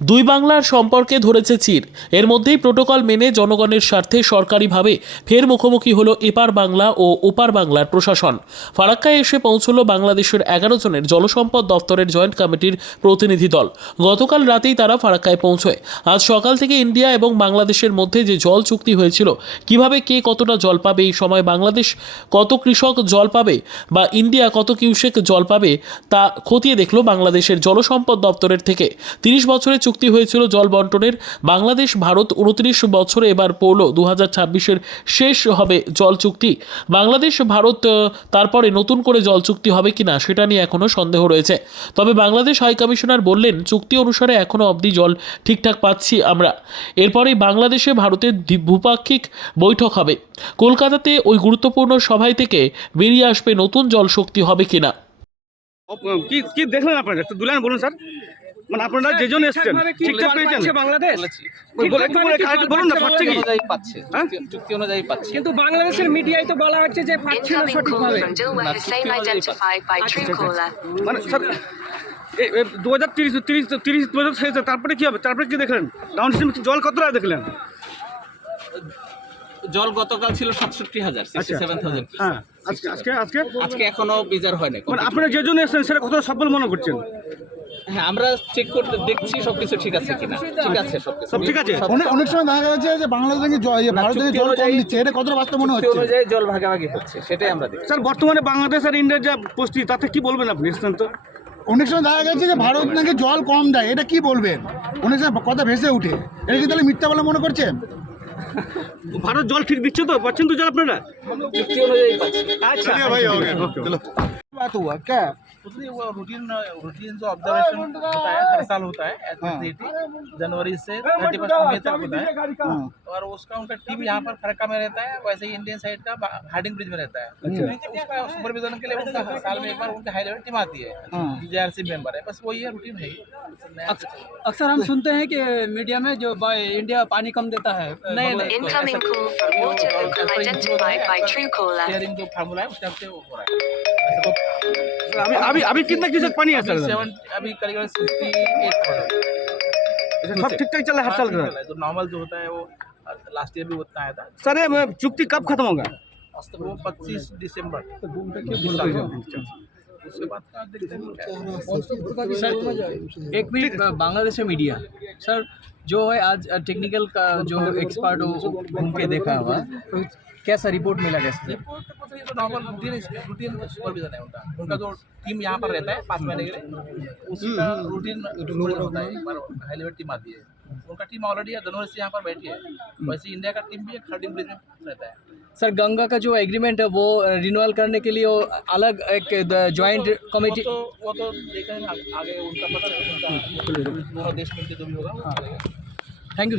দুই বাংলার সম্পর্কে ধরেছে চির। এর মধ্যেই প্রোটোকল মেনে জনগণের স্বার্থে সরকারিভাবে ফের মুখোমুখি হলো এপার বাংলা ও ওপার বাংলার প্রশাসন। ফারাক্কায় এসে পৌঁছলো বাংলাদেশের এগারো জনের জলসম্পদ দপ্তরের জয়েন্ট কমিটির প্রতিনিধি দল। গতকাল রাতেই তারা ফারাক্কায় পৌঁছয়। আজ সকাল থেকে ইন্ডিয়া এবং বাংলাদেশের মধ্যে যে জল চুক্তি হয়েছিল, কীভাবে কে কতটা জল পাবে এই সময় বাংলাদেশ কত কৃষক জল পাবে বা ইন্ডিয়া কত কিউসেক জল পাবে তা খতিয়ে দেখল বাংলাদেশের জলসম্পদ দপ্তরের থেকে। তিরিশ বছরের চুক্তি হয়েছিল জল বন্টনের। বাংলাদেশ, ভারত উনত্রিশ বছরে এবার পড়ল দু হাজার শেষ হবে জল চুক্তি। বাংলাদেশ, ভারত তারপরে নতুন করে জল চুক্তি হবে কিনা সেটা নিয়ে এখনও সন্দেহ রয়েছে। তবে বাংলাদেশ হাই কমিশনার বললেন, চুক্তি অনুসারে এখনও অবধি জল ঠিকঠাক পাচ্ছি আমরা। এরপরেই বাংলাদেশে ভারতের ভূপাক্ষিক বৈঠক হবে। কলকাতাতে ওই গুরুত্বপূর্ণ সভায় থেকে বেরিয়ে আসবে নতুন জল শক্তি হবে কিনা। কি কি দেখলেন আপনারা? একটু দুলেন বলুন স্যার। মানে আপনারা যেজন এসছেন ঠিকঠাক পেয়েছেন? বাংলাদেশ? আরেকটু বলুন না পাচ্ছে কি পাচ্ছে। হ্যাঁ? চুক্তি- চুক্তি অনুযায়ী পাচ্ছে। কিন্তু বাংলাদেশের মিডিয়ায় তো বলা হচ্ছে যে পাচ্ছে না সঠিকভাবে। identified by Truecaller. মানে স্যার দু হাজার তিরিশ তিরিশ তিরিশ দু হাজার শেষ তারপরে কি হবে? তারপরে কি দেখলেন? ডাউন স্ট্রিম জল কতটা দেখলেন? জল গতকাল ছিল সাতষট্টি হাজার সিক্সটি সেভেন থাউজেন্ড হ্যাঁ আজকে আজকে আজকে? আজকে এখনও বিজার হয়নি মানে আপনারা যেজন এসছেন সেটা কতটা সফল মনে করছেন? হ্যাঁ আমরা চেক করতে দেখছি সবকিছু ঠিক আছে কিনা। ঠিক আছে সব ঠিক আছে? অনেক অনেক সময় দেখা যাচ্ছে যে বাংলাদেশ নাকি ভারত থেকে জল কম দিচ্ছে এটা কতটা বাস্তব মনে হচ্ছে? অনুযায়ী জল ভাগাভাগি হচ্ছে সেটাই আমরা দেখছি। স্যার বর্তমানে বাংলাদেশ আর ইন্ডিয়ার যা পরিস্থিতি তাতে কি বলবেন আপনি তো অনেক সময় দেখা গেছে যে ভারত নাকি জল কম দেয়। এটা কি বলবেন? অনেক সময় কথা ভেসে উঠে এটা কি তাহলে মিথ্যা বলে মনে করছেন? ভারত জল ঠিক দিচ্ছে তো? পাচ্ছেন তো জল আপনারা? আচ্ছা। বাত হুয়া ক্যা? उसमें वो रूटीन रूटीन जो ऑब्जर्वेशन होता है हर साल होता है एथनिसिटी जनवरी से थर्टी फ़र्स्ट मई तक होता है। और उसका उनका टीम यहाँ पर फरक्का में रहता है वैसे ही इंडियन साइड का हार्डिंग ब्रिज में रहता है। उसका सुपरविजन के लिए उनका हर साल में एक बार उनका हाई लेवल टीम आती है जे आर सी मेंबर है बस वही है रूटीन है। अक्सर हम सुनते हैं कि मीडिया में जो इंडिया पानी कम देता है। नहीं नहीं फार्मूला है उस टाइप से वो हो रहा है। तो अभी अभी अभी कितना क्यूसेक पानी है सर अभी सेवन अभी करीब सिक्सटी एट सब ठीक ठाक चल रहा है हर साल का नॉर्मल जो होता है वो लास्ट ईयर भी उतना आया था। सर ये मैं- चुक्ति कब खत्म होगा? वो पच्चीस दिसंबर। हैं। क्या है। एक मिनट बांग्लादेश मीडिया। सर जो है आज टेक्निकल का जो एक्सपर्ट घूम के देखा हुआ। तो कैसा रिपोर्ट मिला कैसे रिपोर्ट तो तो नॉर्मल रूटीन रूटीन सुपरविजन है उनका। उनका जो टीम यहाँ पर रहता है पाँच महीने के लिए उसका रूटीन होता है। एक बार हाई लेवल टीम आती है। उनका टीम ऑलरेडी है से यहाँ पर बैठी है। वैसे इंडिया का टीम भी एक थर्ड ब्रिज में रहता है। सर गंगा का जो एग्रीमेंट है वो रिन्यूअल करने के लिए वो अलग एक ज्वाइंट वो कमेटी तो वो तो देखेंगे आगे उनका पता है उनका दोनों देश मिलकर जो भी होगा थैंक यू